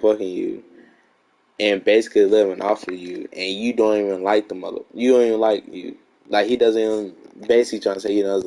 fucking you and basically living off of you, and you don't even like the mother. You don't even like you. Like he doesn't even basically trying to say, it's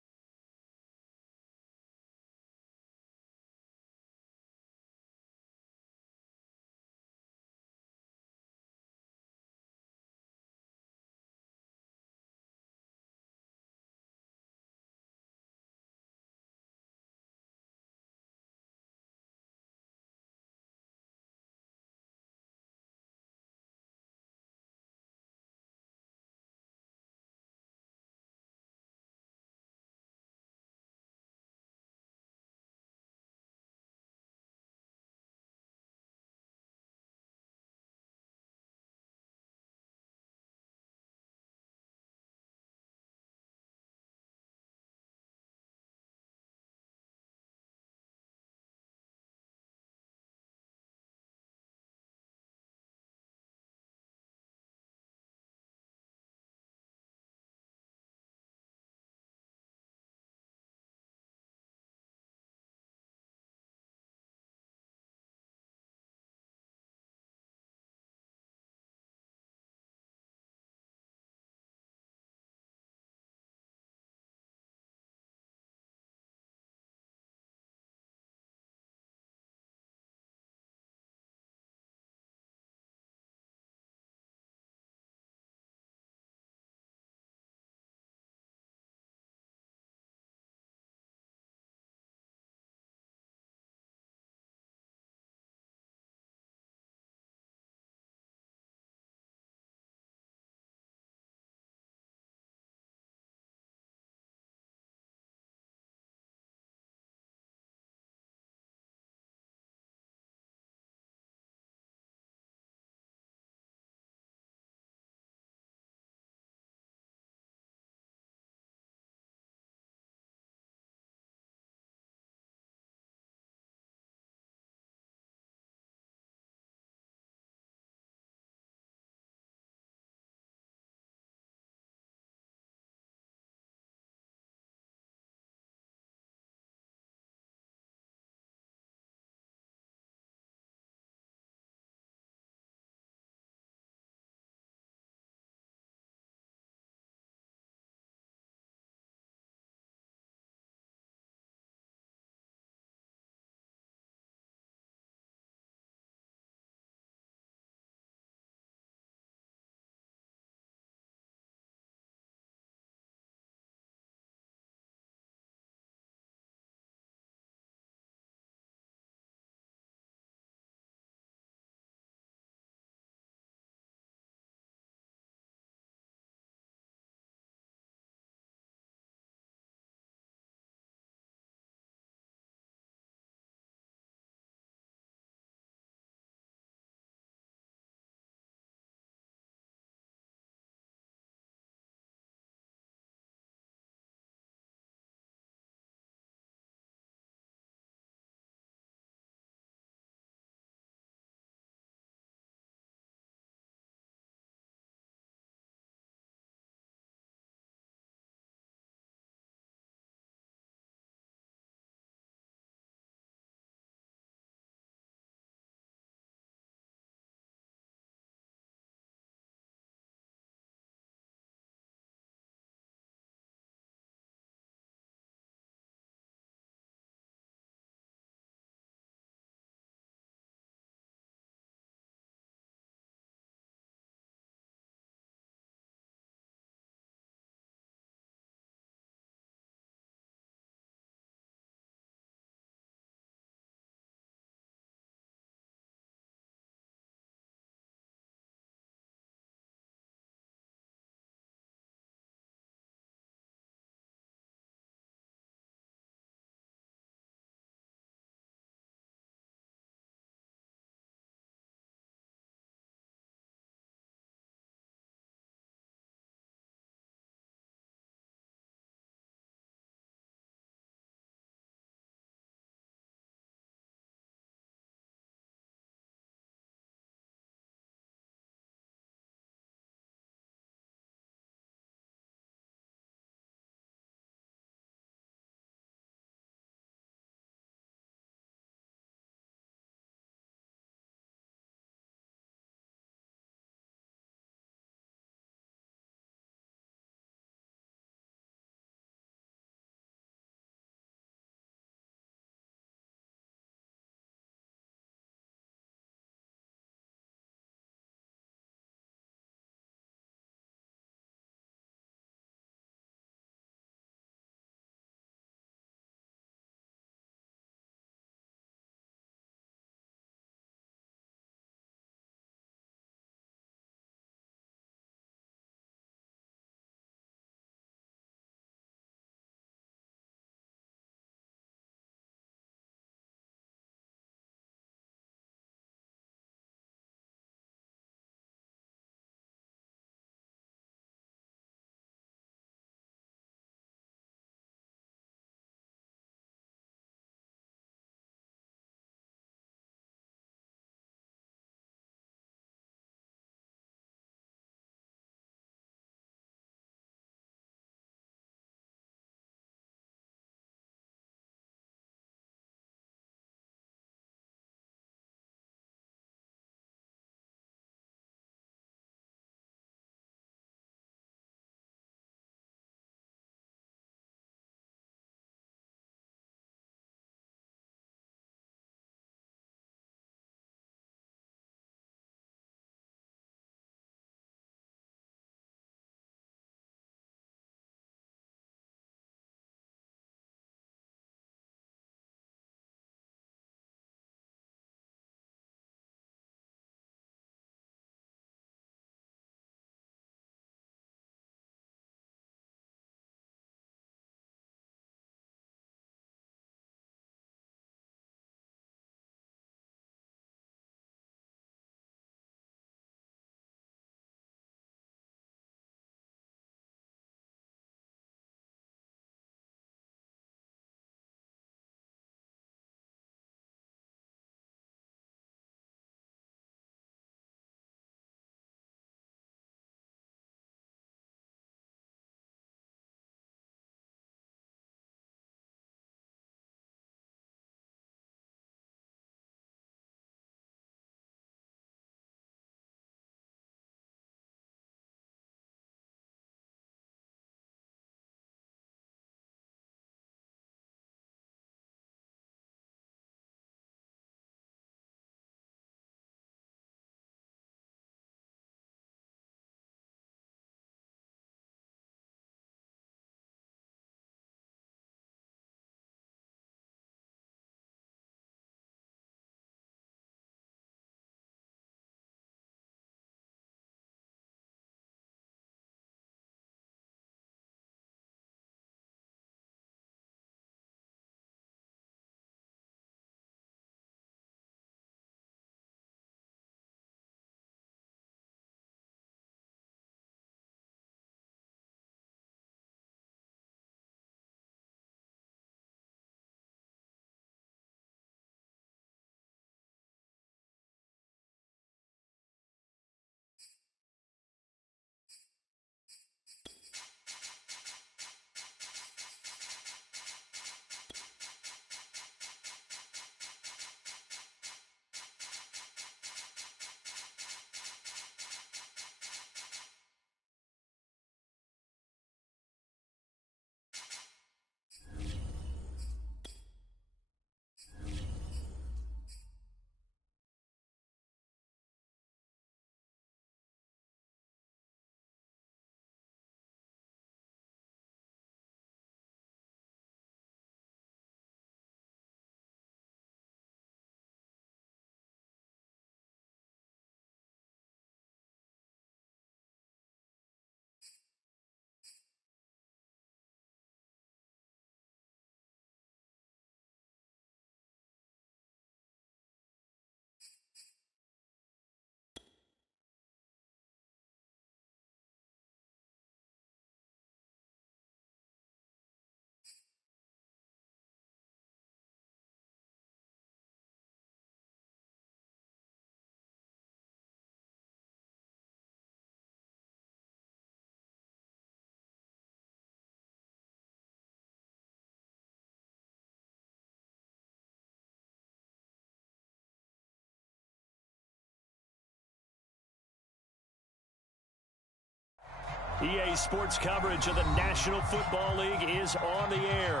EA Sports coverage of the National Football League is on the air.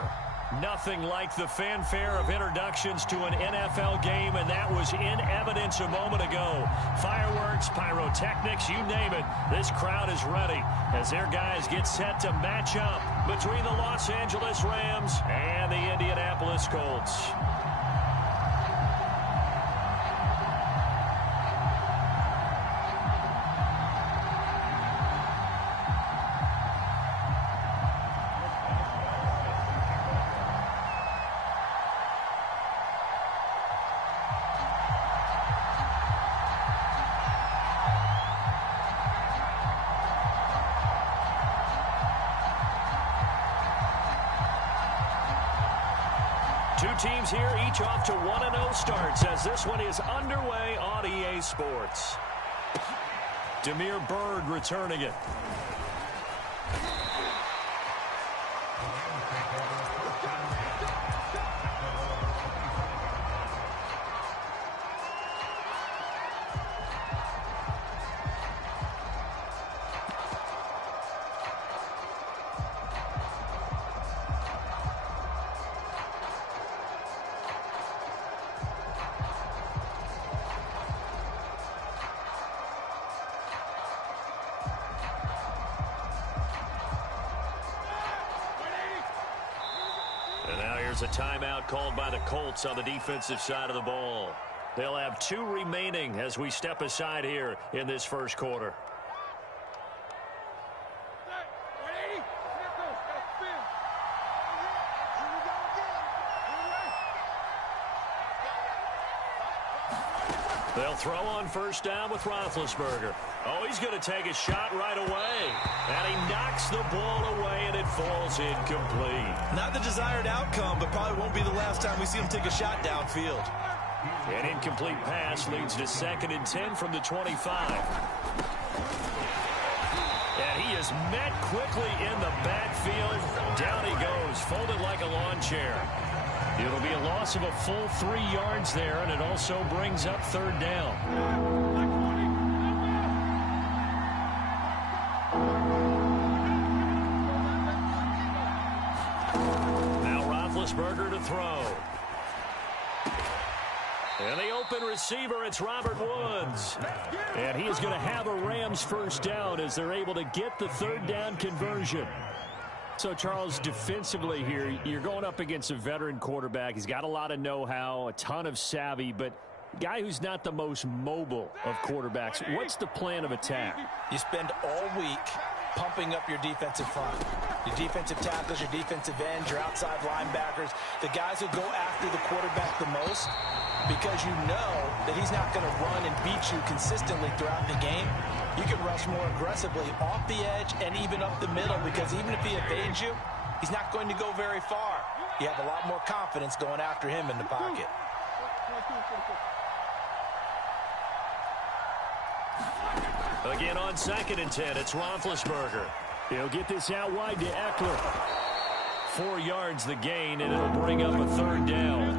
Nothing like the fanfare of introductions to an NFL game, and that was in evidence a moment ago. Fireworks, pyrotechnics, you name it. This crowd is ready as their guys get set to match up between the Los Angeles Rams and the Indianapolis Colts. Two teams here, each off to 1-0 starts as this one is underway on EA Sports. Demir Bird returning it. And now here's a timeout called by the Colts on the defensive side of the ball. They'll have 2 remaining as we step aside here in this first quarter. They'll throw on first down with Roethlisberger. Oh, he's going to take a shot right away. And he knocks the ball away, and it falls incomplete. Not the desired outcome, but probably won't be the last time we see him take a shot downfield. An incomplete pass leads to 2nd and 10 from the 25. And he is met quickly in the backfield. Down he goes, folded like a lawn chair. It'll be a loss of a full 3 yards there, and it also brings up 3rd down. Now Roethlisberger to throw. And the open receiver, it's Robert Woods. And he is going to have a Rams first down as they're able to get the 3rd down conversion. So, Charles, defensively here, you're going up against a veteran quarterback. He's got a lot of know-how, a ton of savvy, but a guy who's not the most mobile of quarterbacks. What's the plan of attack? You spend all week pumping up your defensive front. Your defensive tackles, your defensive ends, your outside linebackers, the guys who go after the quarterback the most, because you know that he's not going to run and beat you consistently throughout the game. You can rush more aggressively off the edge and even up the middle, because even if he evades you, he's not going to go very far. You have a lot more confidence going after him in the pocket. Again on 2nd and 10, it's Roethlisberger. He'll get this out wide to Eckler. 4 yards the gain, and it'll bring up a 3rd down.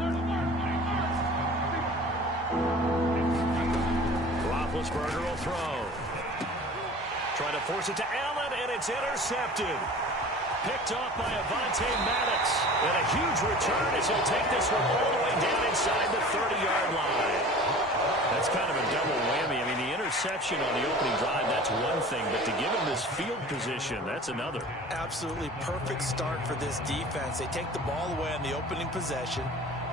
Roethlisberger will throw. Trying to force it to Allen, and it's intercepted. Picked off by Avonte Maddox. And a huge return as he'll take this one all the way down inside the 30-yard line. That's kind of a double whammy. I mean, the interception on the opening drive, that's one thing. But to give him this field position, that's another. Absolutely perfect start for this defense. They take the ball away on the opening possession.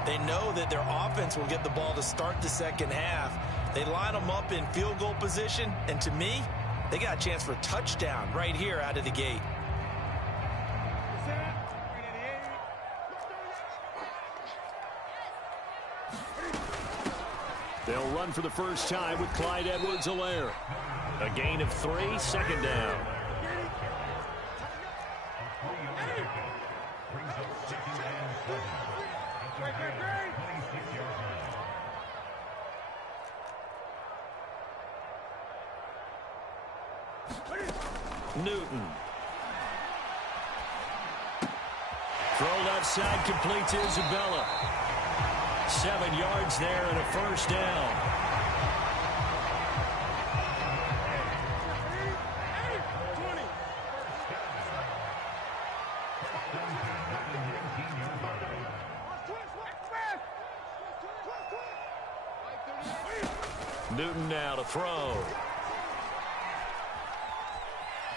They know that their offense will get the ball to start the second half. They line them up in field goal position. And to me, they got a chance for a touchdown right here out of the gate. They'll run for the first time with Clyde Edwards-Helaire. A gain of 3, 2nd down. Newton. Throw left side, complete to Isabella. 7 yards there and a first down. Newton now to throw.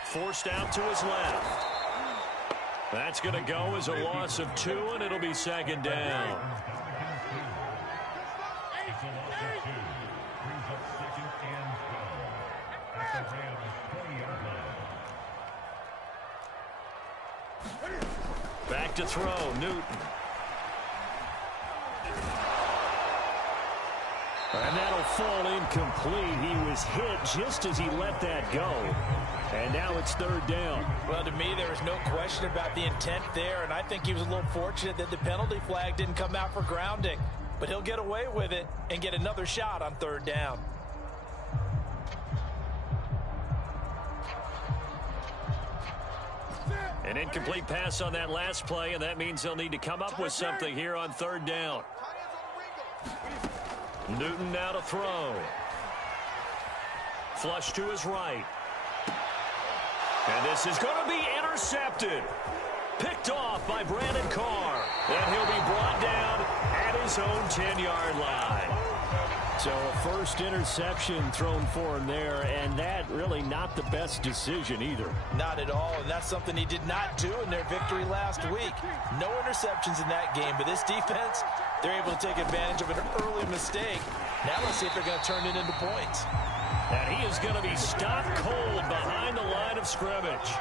Forced out to his left. That's going to go as a loss of 2, and it'll be second down. Back to throw, Newton. And that'll fall incomplete. He was hit just as he let that go. And now it's third down. Well, to me, there was no question about the intent there, and I think he was a little fortunate that the penalty flag didn't come out for grounding. But he'll get away with it and get another shot on third down. An incomplete pass on that last play, and that means they'll need to come up with something here on third down. Newton now to throw. Flush to his right. And this is going to be intercepted. Picked off by Brandon Carr. And he'll be brought down at his own 10-yard line. So a first interception thrown for him there, and that really not the best decision either. Not at all, and that's something he did not do in their victory last week. No interceptions in that game, but this defense, they're able to take advantage of an early mistake. Now let's see if they're going to turn it into points. And he is going to be stopped cold behind the line of scrimmage.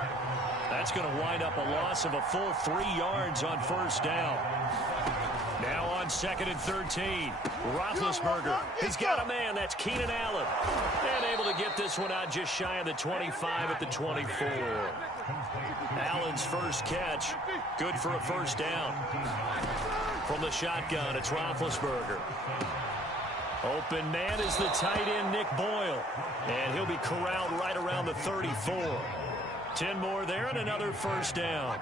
That's going to wind up a loss of a full 3 yards on first down. Now on second and 13. Roethlisberger. He's got a man. That's Keenan Allen. And able to get this one out just shy of the 25 at the 24. Allen's first catch. Good for a first down. From the shotgun, it's Roethlisberger. Open man is the tight end, Nick Boyle. And he'll be corralled right around the 34. 10 more there and another first down.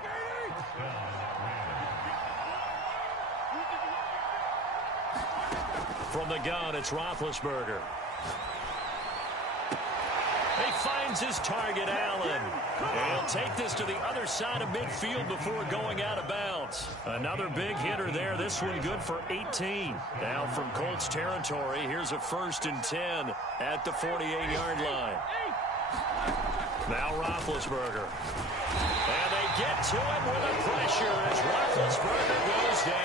From the gun, it's Roethlisberger. He finds his target, Allen. And he'll take this to the other side of midfield before going out of bounds. Another big hitter there. This one good for 18. Now from Colts territory, here's a 1st and 10 at the 48-yard line. Now Roethlisberger. And they get to it with a pressure as Roethlisberger goes down.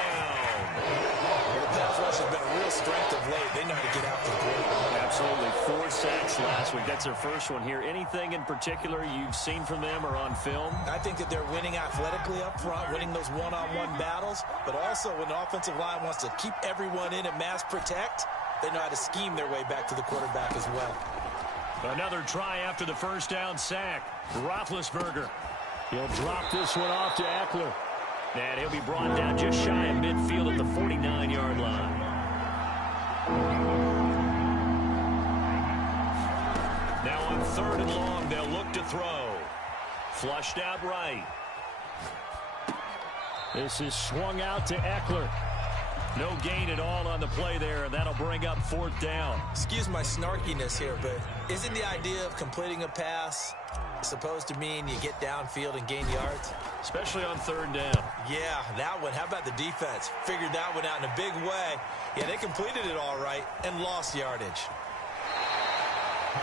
The pass rush has been a real strength of late. They know how to get out the quarterback. Absolutely. 4 sacks last week. That's their first one here. Anything in particular you've seen from them or on film? I think that they're winning athletically up front, winning those one-on-one battles, but also when the offensive line wants to keep everyone in and mass protect, they know how to scheme their way back to the quarterback as well. Another try after the first down sack. Roethlisberger. He'll drop this one off to Eckler. And he'll be brought down just shy of midfield at the 49-yard line. Now on 3rd and long, they'll look to throw. Flushed out right. This is swung out to Eckler. No gain at all on the play there, and that'll bring up 4th down. Excuse my snarkiness here, but isn't the idea of completing a pass supposed to mean you get downfield and gain yards? Especially on 3rd down. Yeah, that one. How about the defense? Figured that one out in a big way. Yeah, they completed it all right and lost yardage.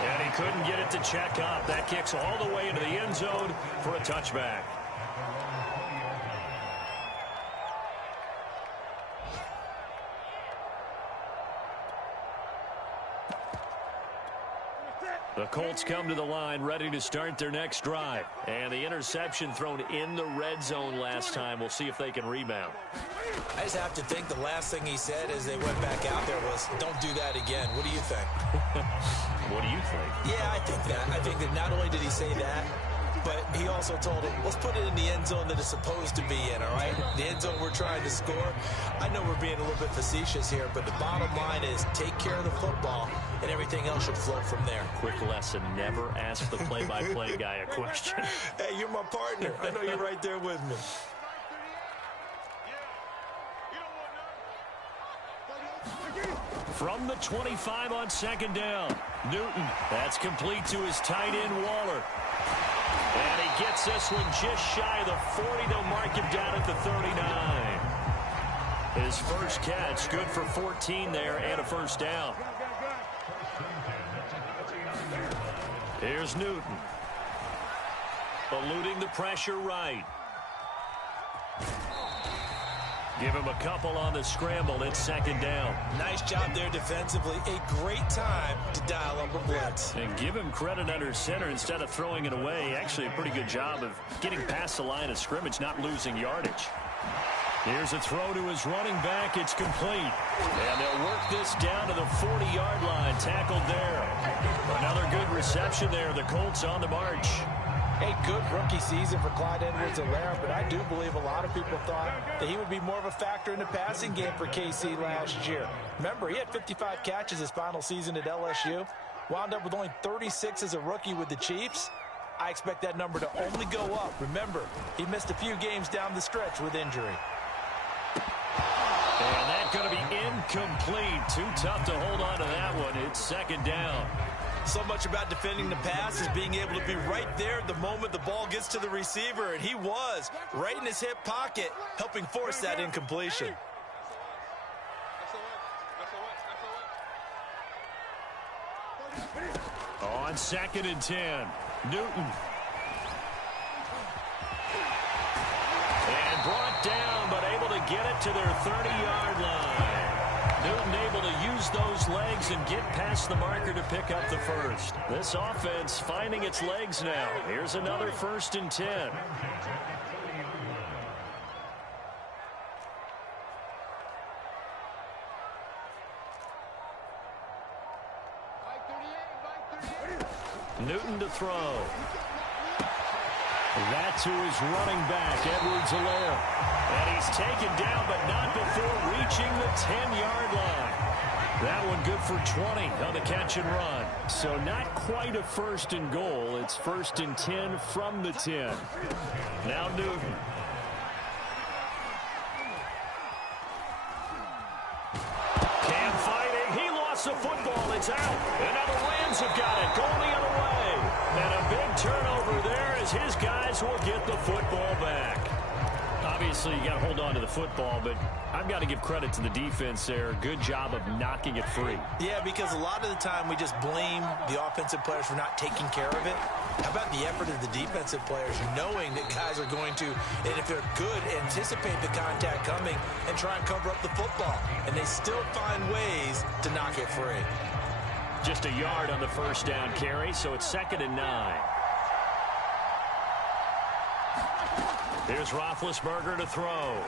And he couldn't get it to check up. That kicks all the way into the end zone for a touchback. The Colts come to the line ready to start their next drive. And the interception thrown in the red zone last time. We'll see if they can rebound. I just have to think the last thing he said as they went back out there was, don't do that again. What do you think? What do you think? Yeah, I think that. I think that not only did he say that, but he also told him, let's put it in the end zone that it's supposed to be in, all right? The end zone we're trying to score. I know we're being a little bit facetious here, but the bottom line is take care of the football, and everything else should flow from there. Quick lesson, never ask the play-by-play guy a question. Hey, you're my partner. I know you're right there with me. From the 25 on 2nd down, Newton. That's complete to his tight end, Waller. And he gets this one just shy of the 40. They'll mark him down at the 39. His first catch, good for 14 there and a first down. Here's Newton. Eluding the pressure right. Give him a couple on the scramble. It's second down. Nice job there defensively. A great time to dial up a blitz. And give him credit under center instead of throwing it away. Actually, a pretty good job of getting past the line of scrimmage, not losing yardage. Here's a throw to his running back. It's complete. And they'll work this down to the 40-yard line. Tackled there. Another good reception there. The Colts on the march. A good rookie season for Clyde Edwards-Helaire, but I do believe a lot of people thought that he would be more of a factor in the passing game for KC last year. Remember, he had 55 catches his final season at LSU. Wound up with only 36 as a rookie with the Chiefs. I expect that number to only go up. Remember, he missed a few games down the stretch with injury. And that's going to be incomplete. Too tough to hold on to that one. It's second down. So much about defending the pass is being able to be right there the moment the ball gets to the receiver, and he was right in his hip pocket, helping force that incompletion. On 2nd and 10, Newton. And brought down, but able to get it to their 30-yard line. Newton able to use those legs and get past the marker to pick up the first. This offense finding its legs now. Here's another 1st and 10. Newton to throw. That's who is running back, Edwards-Helaire. And he's taken down, but not before reaching the 10-yard line. That one good for 20 on the catch and run. So not quite a 1st and goal. It's 1st and 10 from the 10. Now Newton. Cam fighting. He lost the football. It's out. And now the Rams have got it. Going the other way. And a big turnover there as his guys will get the football back. Obviously, you got to hold on to the football, but I've got to give credit to the defense there. Good job of knocking it free. Yeah, because a lot of the time we just blame the offensive players for not taking care of it. How about the effort of the defensive players knowing that guys are going to, and if they're good, anticipate the contact coming and try and cover up the football. And they still find ways to knock it free. Just a yard on the 1st down carry, so it's 2nd and 9. Here's Roethlisberger to throw.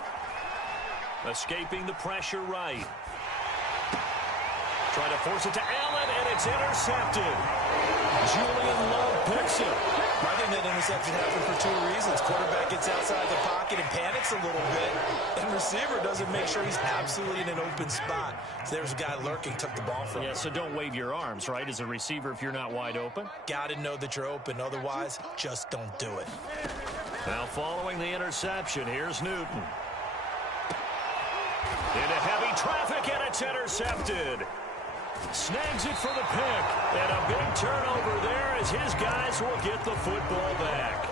Escaping the pressure right. Trying to force it to Allen, and it's intercepted. Julian Love picks it. I think that interception happened for 2 reasons. Quarterback gets outside the pocket and panics a little bit, and receiver doesn't make sure he's absolutely in an open spot. So there's a guy lurking, took the ball from him. Yeah, so don't wave your arms, right, as a receiver if you're not wide open. Got to know that you're open. Otherwise, just don't do it. Now following the interception, here's Newton. Into heavy traffic, and it's intercepted. Snags it for the pick. And a big turnover there as his guys will get the football back.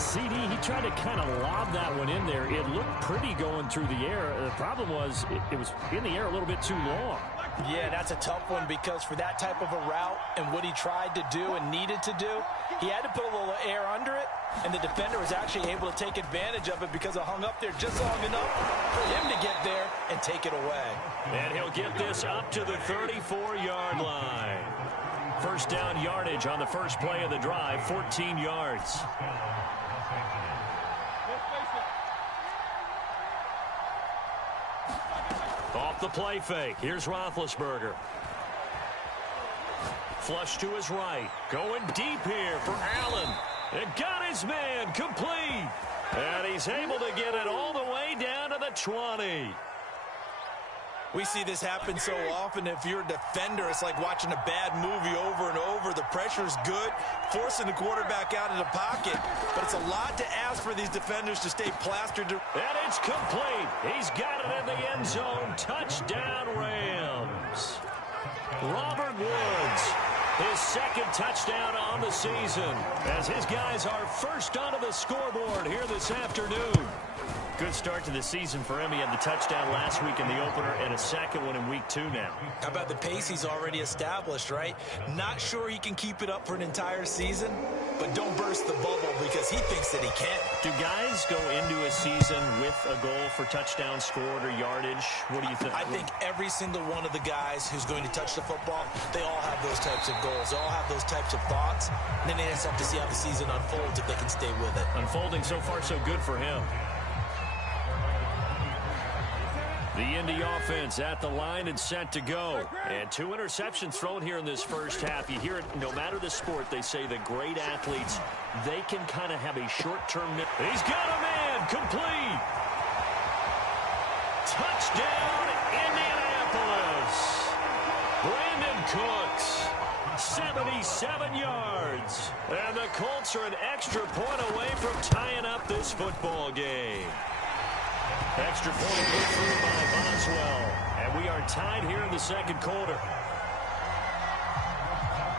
CD, he tried to kind of lob that one in there. It looked pretty going through the air. The problem was it was in the air a little bit too long. Yeah, that's a tough one because for that type of a route and what he tried to do and needed to do, he had to put a little air under it, and the defender was actually able to take advantage of it because it hung up there just long enough for him to get there and take it away. And he'll get this up to the 34-yard line. 1st down yardage on the first play of the drive, 14 yards. Off the play fake. Here's Roethlisberger. Flush to his right. Going deep here for Allen. And got his man complete. And he's able to get it all the way down to the 20. We see this happen so often. If you're a defender, it's like watching a bad movie over and over. The pressure's good, forcing the quarterback out of the pocket. But it's a lot to ask for these defenders to stay plastered. And it's complete. He's got it in the end zone. Touchdown, Rams. Robert Woods, his 2nd touchdown on the season, as his guys are first onto the scoreboard here this afternoon. Good start to the season for him. He had the touchdown last week in the opener and a second one in week 2 now. How about the pace he's already established, right? Not sure he can keep it up for an entire season, but don't burst the bubble because he thinks that he can. Do guys go into a season with a goal for touchdown scored or yardage? What do you think? I think every single one of the guys who's going to touch the football, they all have those types of goals. They all have those types of thoughts. And then they just have to see how the season unfolds if they can stay with it. Unfolding so far so good for him. The Indy offense at the line and set to go. And 2 interceptions thrown here in this first half. You hear it, no matter the sport, they say the great athletes, they can kind of have a short-term... He's got a man, complete. Touchdown, Indianapolis. Brandon Cooks, 77 yards. And the Colts are an extra point away from tying up this football game. Extra point put through by Boswell. And we are tied here in the second quarter.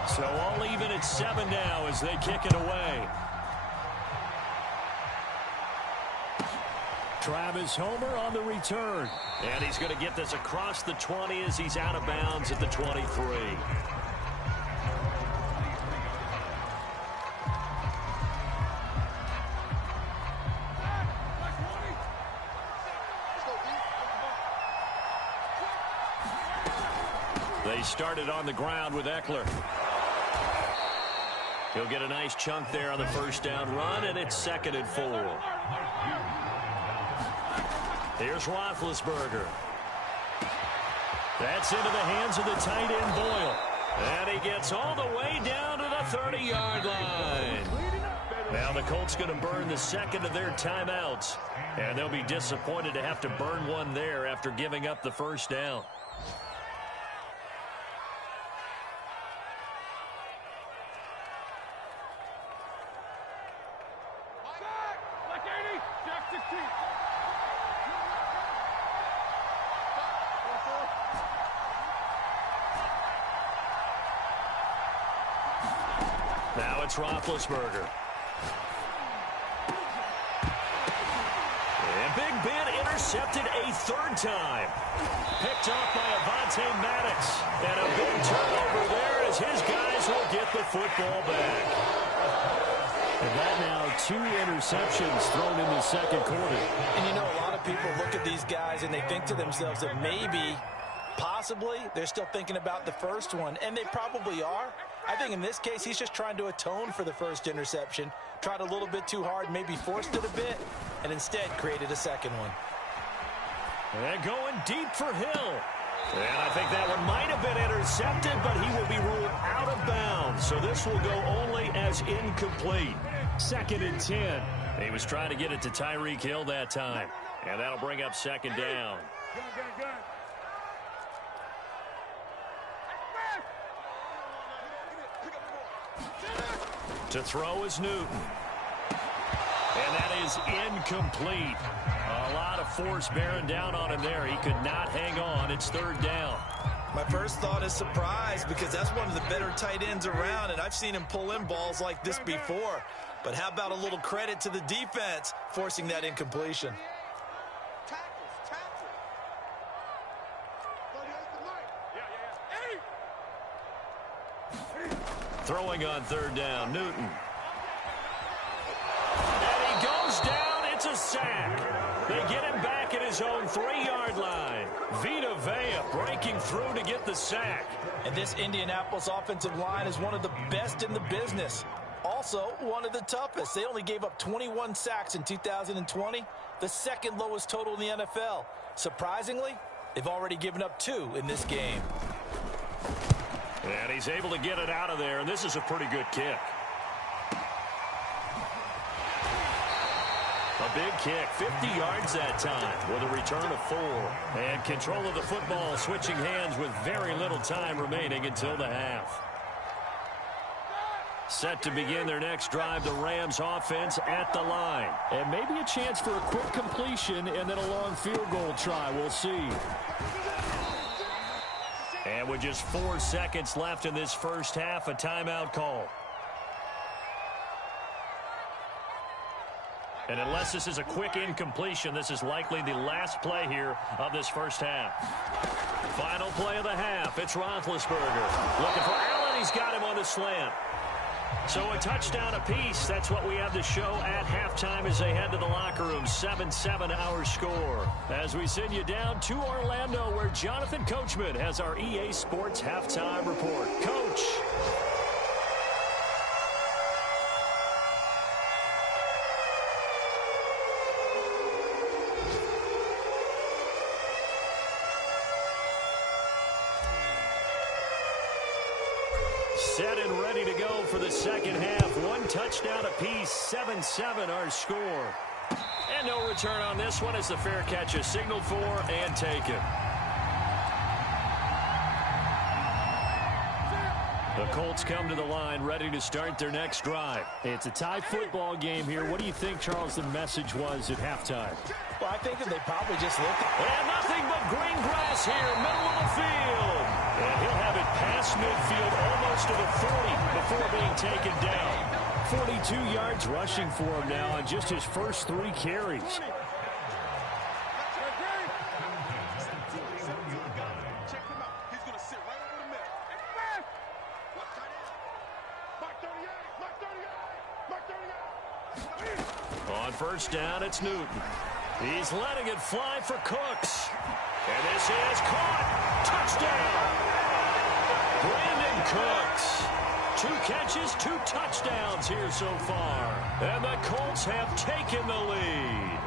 So all even at 7 now as they kick it away. Travis Homer on the return. And he's going to get this across the 20 as he's out of bounds at the 23. They started on the ground with Eckler. He'll get a nice chunk there on the first down run, and it's 2nd and 4. Here's Roethlisberger. That's into the hands of the tight end, Boyle. And he gets all the way down to the 30-yard line. Now the Colts going to burn the second of their timeouts. And they'll be disappointed to have to burn one there after giving up the first down. Now it's Roethlisberger. And Big Ben intercepted a 3rd time. Picked off by Avonte Maddox. And a big turnover there as his guys will get the football back. And that now 2 interceptions thrown in the second quarter. And you know, a lot of people look at these guys and they think to themselves that maybe, possibly, they're still thinking about the first one. And they probably are. I think in this case, he's just trying to atone for the first interception. Tried a little bit too hard, maybe forced it a bit, and instead created a second one. And going deep for Hill. And I think that one might have been intercepted, but he will be ruled out of bounds. So this will go only as incomplete. 2nd and 10. He was trying to get it to Tyreek Hill that time. And that'll bring up 2nd down. To throw is Newton. And that is incomplete. A lot of force bearing down on him there. He could not hang on. It's 3rd down. My first thought is surprise because that's one of the better tight ends around, and I've seen him pull in balls like this before. But how about a little credit to the defense forcing that incompletion? Throwing on 3rd down, Newton. And he goes down. It's a sack. They get him back at his own 3-yard line. Vita Vea breaking through to get the sack. And this Indianapolis offensive line is one of the best in the business. Also, one of the toughest. They only gave up 21 sacks in 2020, the 2nd lowest total in the NFL. Surprisingly, they've already given up 2 in this game. And he's able to get it out of there, and this is a pretty good kick. A big kick, 50 yards that time, with a return of 4. And control of the football switching hands with very little time remaining until the half. Set to begin their next drive, the Rams offense at the line. And maybe a chance for a quick completion and then a long field goal try. We'll see. And with just 4 seconds left in this first half, a timeout call. And unless this is a quick incompletion, this is likely the last play here of this first half. Final play of the half. It's Roethlisberger. Looking for Allen. He's got him on the slant. So a touchdown apiece. That's what we have to show at halftime as they head to the locker room. 7-7 our score. As we send you down to Orlando, where Jonathan Coachman has our EA Sports halftime report. Coach. Set and ready to go for the second half. One touchdown apiece, 7-7 our score. And no return on this one as the fair catch is signaled for and taken. The Colts come to the line ready to start their next drive. It's a tie football game here. What do you think, Charles, the message was at halftime? Well, I think that they probably just looked at And nothing but green grass here, middle of the field. And he'll have it past midfield, almost to the 40 before being taken down. 42 yards rushing for him now on just his first 3 carries. On first down, it's Newton. He's letting it fly for Cooks. And this is caught. Touchdown. Brandon Cooks. 2 catches, 2 touchdowns here so far. And the Colts have taken the lead.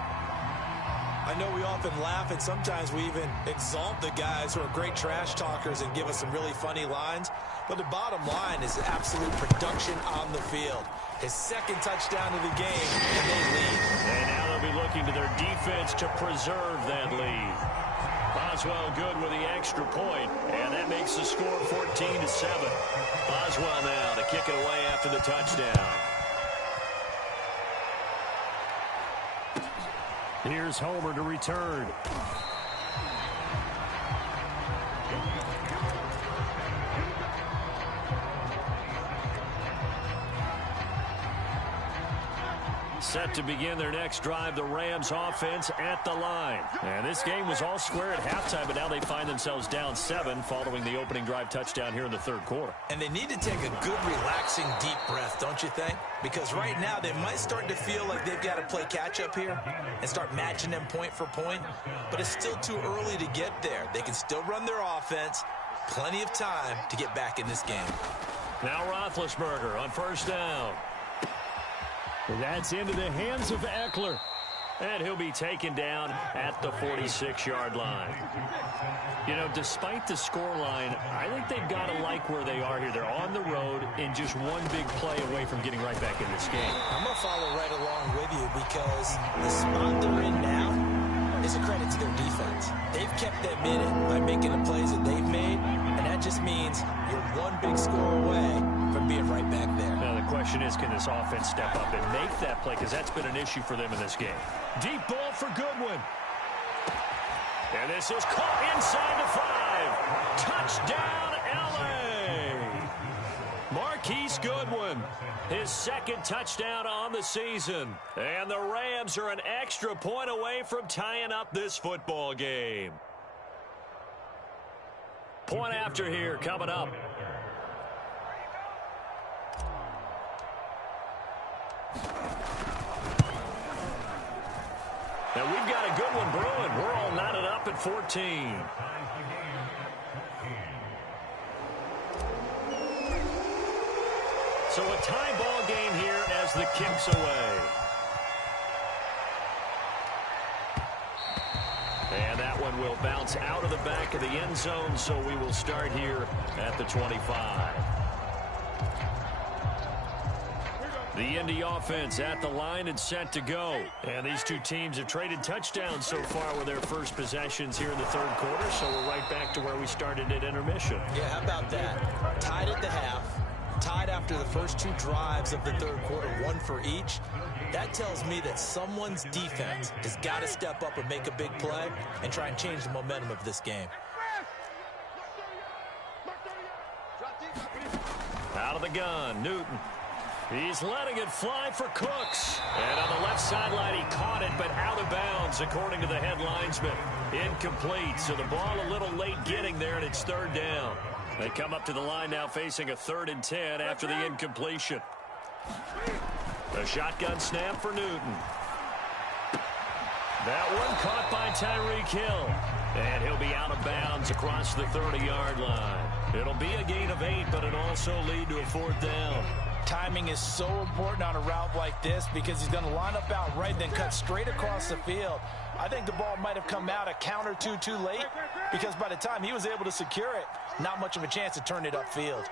I know we often laugh, and sometimes we even exalt the guys who are great trash talkers and give us some really funny lines. But the bottom line is absolute production on the field. His second touchdown of the game, and they lead. And now they'll be looking to their defense to preserve that lead. Boswell good with the extra point, and that makes the score 14-7. Boswell now to kick it away after the touchdown. Here's Homer to return. Set to begin their next drive, the Rams offense at the line. And this game was all square at halftime, but now they find themselves down 7 following the opening drive touchdown here in the third quarter. And they need to take a good, relaxing, deep breath, don't you think? Because right now they might start to feel like they've got to play catch-up here and start matching them point for point. But it's still too early to get there. They can still run their offense. Plenty of time to get back in this game. Now Roethlisberger on first down. That's into the hands of Eckler. And he'll be taken down at the 46-yard line. You know, despite the scoreline, I think they've got to like where they are here. They're on the road and just one big play away from getting right back in this game. I'm going to follow right along with you because the spot they're in now is a credit to their defense. They've kept them in it by making the plays that they've made, and that just means you're one big score away from being right back there. Now the question is, can this offense step up and make that play? Because that's been an issue for them in this game. Deep ball for Goodwin. And this is caught inside the 5. Touchdown, L.A. Marquise Goodwin, his second touchdown on the season. And the Rams are an extra point away from tying up this football game. Point after here coming up. Now we've got a good one brewing. We're all knotted up at 14. So a tie ball game here as the kick's away. And that one will bounce out of the back of the end zone, so we will start here at the 25. The Indy offense at the line and set to go. And these two teams have traded touchdowns so far with their first possessions here in the third quarter, so we're right back to where we started at intermission. Yeah, how about that? Tied at the half, tied after the first 2 drives of the third quarter, 1 for each. That tells me that someone's defense has got to step up and make a big play and try and change the momentum of this game. Out of the gun, Newton. He's letting it fly for Cooks. And on the left sideline, he caught it, but out of bounds, according to the head linesman. Incomplete, so the ball a little late getting there, and it's third down. They come up to the line now facing a 3rd and 10 after the incompletion. A shotgun snap for Newton. That one caught by Tyreek Hill. And he'll be out of bounds across the 30-yard line. It'll be a gain of 8, but it'll also lead to a 4th down. Timing is so important on a route like this because he's going to line up out right, then cut straight across the field. I think the ball might have come out a count or two too late because by the time he was able to secure it, not much of a chance to turn it upfield.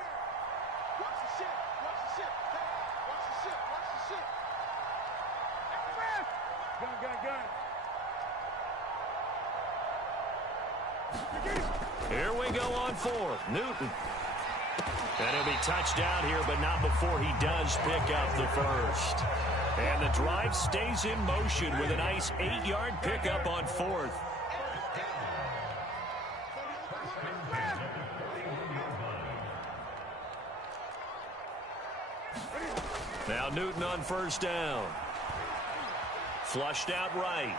Here we go on 4th. Newton. And he'll be touched down here, but not before he does pick up the first. And the drive stays in motion with a nice 8-yard pickup on 4th. Now Newton on 1st down. Flushed out right.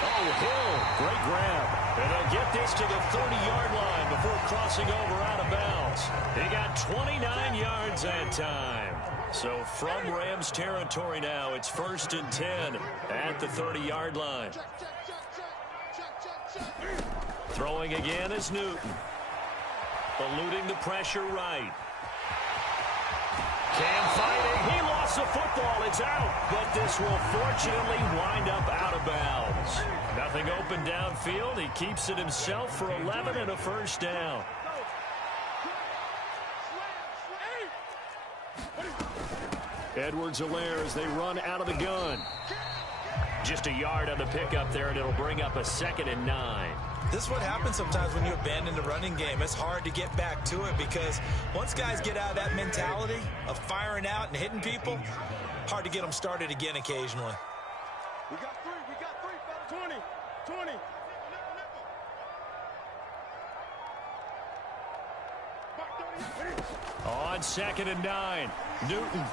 Oh, Hill, great grab. And they'll get this to the 30-yard line before crossing over out of bounds. He got 29 yards that time. So from Rams territory now, it's 1st and 10 at the 30-yard line. Throwing again is Newton. Eluding the pressure right. Cam fighting. He lost the football. It's out. But this will fortunately wind up out of bounds. Nothing open downfield. He keeps it himself for 11 and a 1st down. Edwards-Helaire as they run out of the gun. Just a yard on the pickup there, and it'll bring up a 2nd and 9. This is what happens sometimes when you abandon the running game. It's hard to get back to it because once guys get out of that mentality of firing out and hitting people, hard to get them started again occasionally. We got 3, 20. On 2nd and 9, Newton.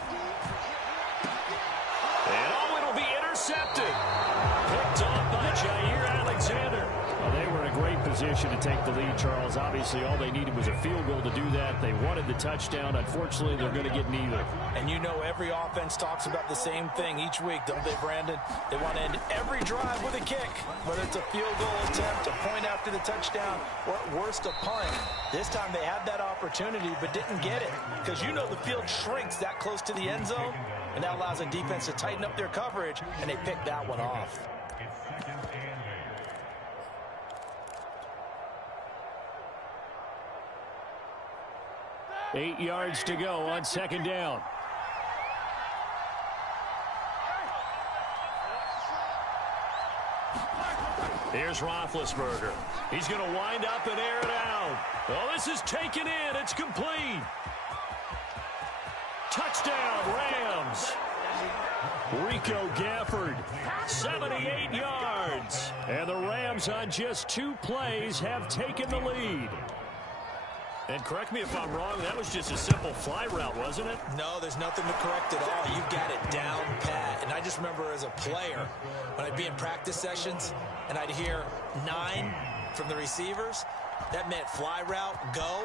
And oh, it'll be intercepted. Picked off by Jair Alexander. Well, they were in a great position to take the lead, Charles. Obviously, all they needed was a field goal to do that. They wanted the touchdown. Unfortunately, they're going to get neither. And you know every offense talks about the same thing each week, don't they, Brandon? They want to end every drive with a kick, whether it's a field goal attempt, a point after the touchdown, or at worst, a punt. This time they had that opportunity but didn't get it because you know the field shrinks that close to the end zone, and that allows the defense to tighten up their coverage, and they picked that one off. Eight yards to go on 2nd down. Here's Roethlisberger. He's going to wind up and air it out. Oh, this is taken in. It's complete. Touchdown, Rams. Rico Gafford, 78 yards. And the Rams on just 2 plays have taken the lead. And correct me if I'm wrong, that was just a simple fly route, wasn't it? No, there's nothing to correct at all. You've got it down pat. And I just remember as a player, when I'd be in practice sessions, and I'd hear 9 from the receivers, that meant fly route, go,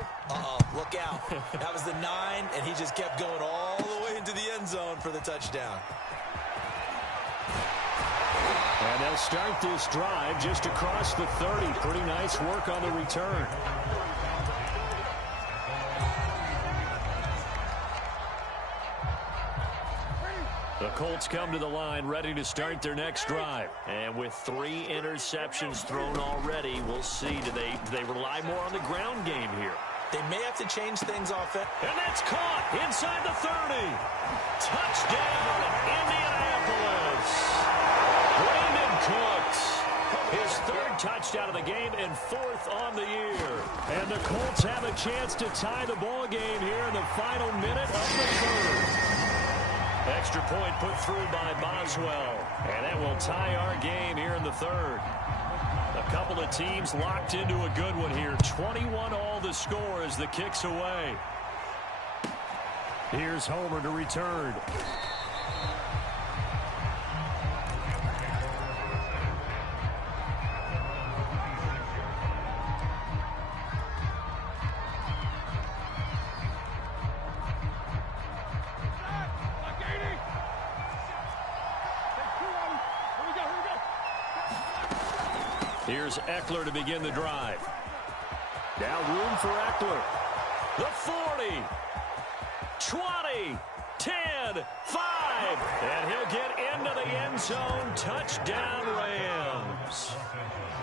look out. That was the 9, and he just kept going all the way into the end zone for the touchdown. And they'll start this drive just across the 30. Pretty nice work on the return. The Colts come to the line ready to start their next drive. And with 3 interceptions thrown already, we'll see. Do they rely more on the ground game here? They may have to change things off it. And that's caught inside the 30. Touchdown, Indianapolis. Brandon Cooks. His 3rd touchdown of the game and 4th on the year. And the Colts have a chance to tie the ball game here in the final minute of the 3rd. Extra point put through by Boswell. And that will tie our game here in the 3rd. A couple of teams locked into a good one here. 21 all the score as the kick's away. Here's Homer to return. Here's Eckler to begin the drive. Now room for Eckler. The 40, 20, 10, 5. And he'll get into the end zone. Touchdown, Rams.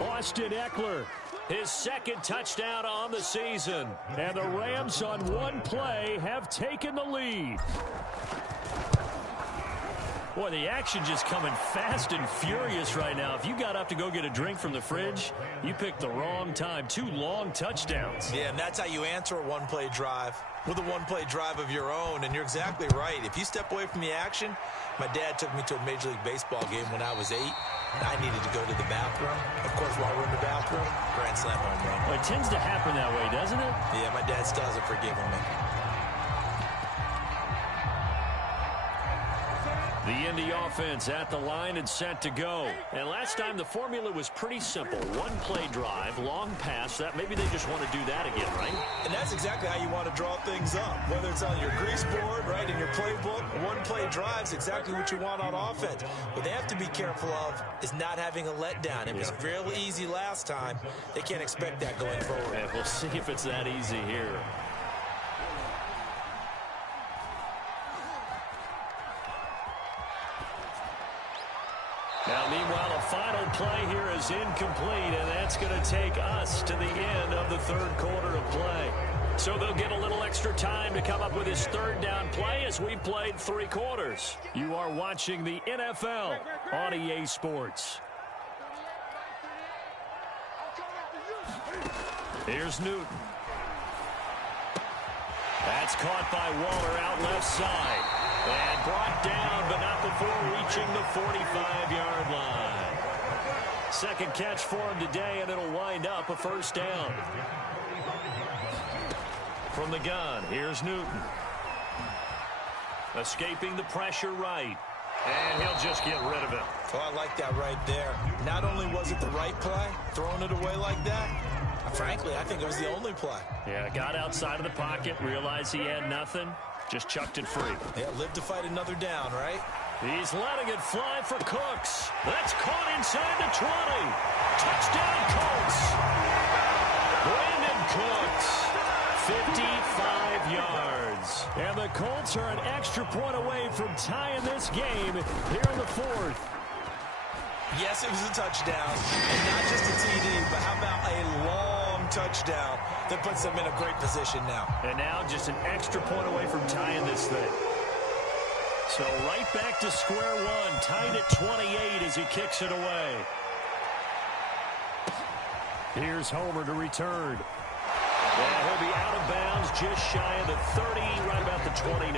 Austin Eckler, his second touchdown on the season. And the Rams on one play have taken the lead. Boy, the action just coming fast and furious right now. If you got up to go get a drink from the fridge, you picked the wrong time. 2 long touchdowns. Yeah, and that's how you answer a one-play drive with a one-play drive of your own. And you're exactly right. If you step away from the action, my dad took me to a Major League Baseball game when I was 8, and I needed to go to the bathroom. Of course, while we're in the bathroom, grand slam home run. Well, it tends to happen that way, doesn't it? Yeah, my dad still hasn't forgiven me. The Indy offense at the line and set to go. And last time the formula was pretty simple. One-play drive, long pass. That maybe they just want to do that again, right? And that's exactly how you want to draw things up. Whether it's on your grease board, right, in your playbook, one-play drive's exactly what you want on offense. What they have to be careful of is not having a letdown. It was real easy last time. They can't expect that going forward. And we'll see if it's that easy here. Now, meanwhile, a final play here is incomplete, and that's going to take us to the end of the third quarter of play. So they'll get a little extra time to come up with his third down play as we played 3 quarters. You are watching the NFL on EA Sports. Here's Newton. That's caught by Waller out left side. And brought down, but not before reaching the 45-yard line. Second catch for him today, and it'll wind up a first down. From the gun, here's Newton. Escaping the pressure right. And he'll just get rid of it. Oh, I like that right there. Not only was it the right play, throwing it away like that, frankly, I think it was the only play. Yeah, got outside of the pocket, realized he had nothing, just chucked it free. Yeah, live to fight another down, right? He's letting it fly for Cooks. That's caught inside the 20. Touchdown, Colts. Brandon Cooks, 55 yards. And the Colts are an extra point away from tying this game here in the fourth. Yes, it was a touchdown, and not just a TD, but how about a long touchdown that puts them in a great position now. And now just an extra point away from tying this thing. So right back to square one, tied at 28 as he kicks it away. Here's Homer to return. And he'll be out of bounds just shy of the 30, right about the 29.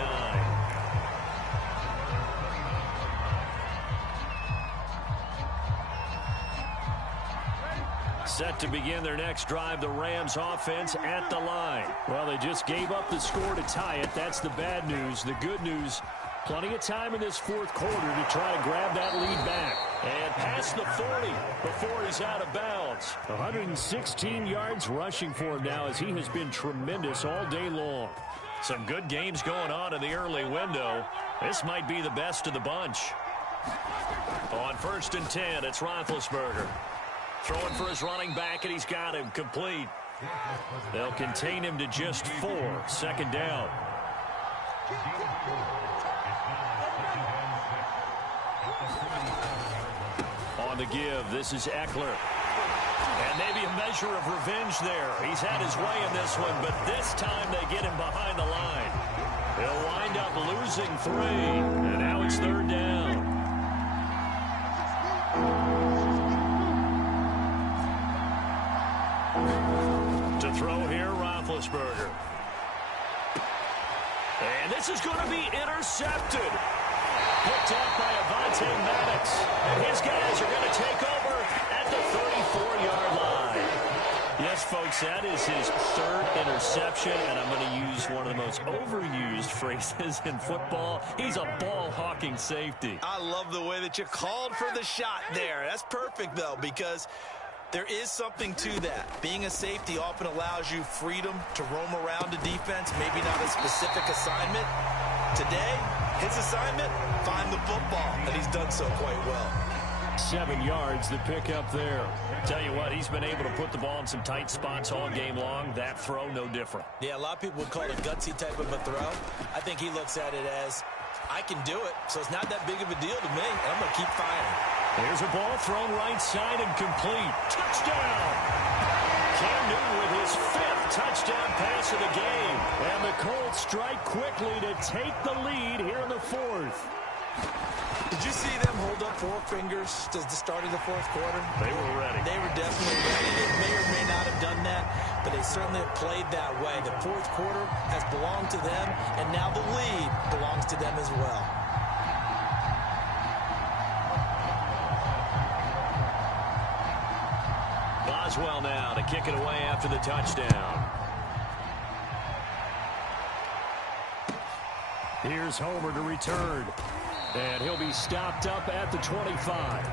Set to begin their next drive, the Rams offense at the line. Well, they just gave up the score to tie it. That's the bad news. The good news, plenty of time in this fourth quarter to try to grab that lead back. And past the 40 before he's out of bounds. 116 yards rushing for him now as he has been tremendous all day long. Some good games going on in the early window. This might be the best of the bunch. On 1st and 10, it's Roethlisberger. Throwing for his running back, and he's got him complete. They'll contain him to just 4. Second down. On the give, this is Eckler. And maybe a measure of revenge there. He's had his way in this one, but this time they get him behind the line. He'll wind up losing 3, and now it's third down. To throw here, Roethlisberger. And this is going to be intercepted. Picked off by Avonte Maddox. And his guys are going to take over at the 34-yard line. Yes, folks, that is his third interception, and I'm going to use one of the most overused phrases in football. He's a ball-hawking safety. I love the way that you called for the shot there. That's perfect, though, because there is something to that. Being a safety often allows you freedom to roam around a defense, maybe not a specific assignment. Today, his assignment, find the football, and he's done so quite well. 7 yards, the pickup there. Tell you what, he's been able to put the ball in some tight spots all game long. That throw, no different. Yeah, a lot of people would call it a gutsy type of a throw. I think he looks at it as, I can do it, so it's not that big of a deal to me, and I'm going to keep firing. There's a ball thrown right side and complete. Touchdown! Cam Newton with his 5th touchdown pass of the game. And the Colts strike quickly to take the lead here in the 4th. Did you see them hold up 4 fingers at the start of the 4th quarter? They were ready. They were definitely ready. They may or may not have done that, but they certainly have played that way. The 4th quarter has belonged to them, and now the lead belongs to them as well. Boswell now to kick it away after the touchdown. Here's Homer to return. And he'll be stopped up at the 25.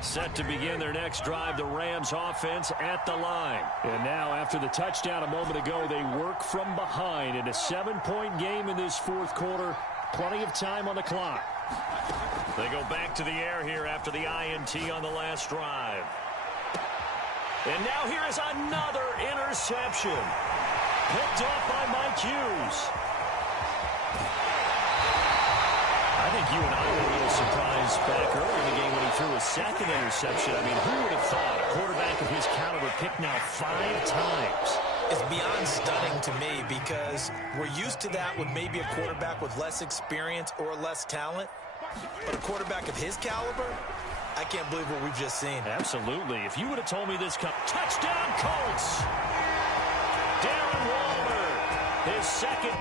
Set to begin their next drive, the Rams offense at the line. And now after the touchdown a moment ago, they work from behind in a 7-point game in this 4th quarter. Plenty of time on the clock. They go back to the air here after the INT on the last drive. And now here is another interception. Picked off by Mike Hughes. I think you and I were a little surprised back earlier in the game when he threw a 2nd interception. I mean, who would have thought a quarterback of his caliber picked now 5 times? It's beyond stunning to me because we're used to that with maybe a quarterback with less experience or less talent. But a quarterback of his caliber, I can't believe what we've just seen. Absolutely. If you would have told me this touchdown Colts. Darren Waller, his 2nd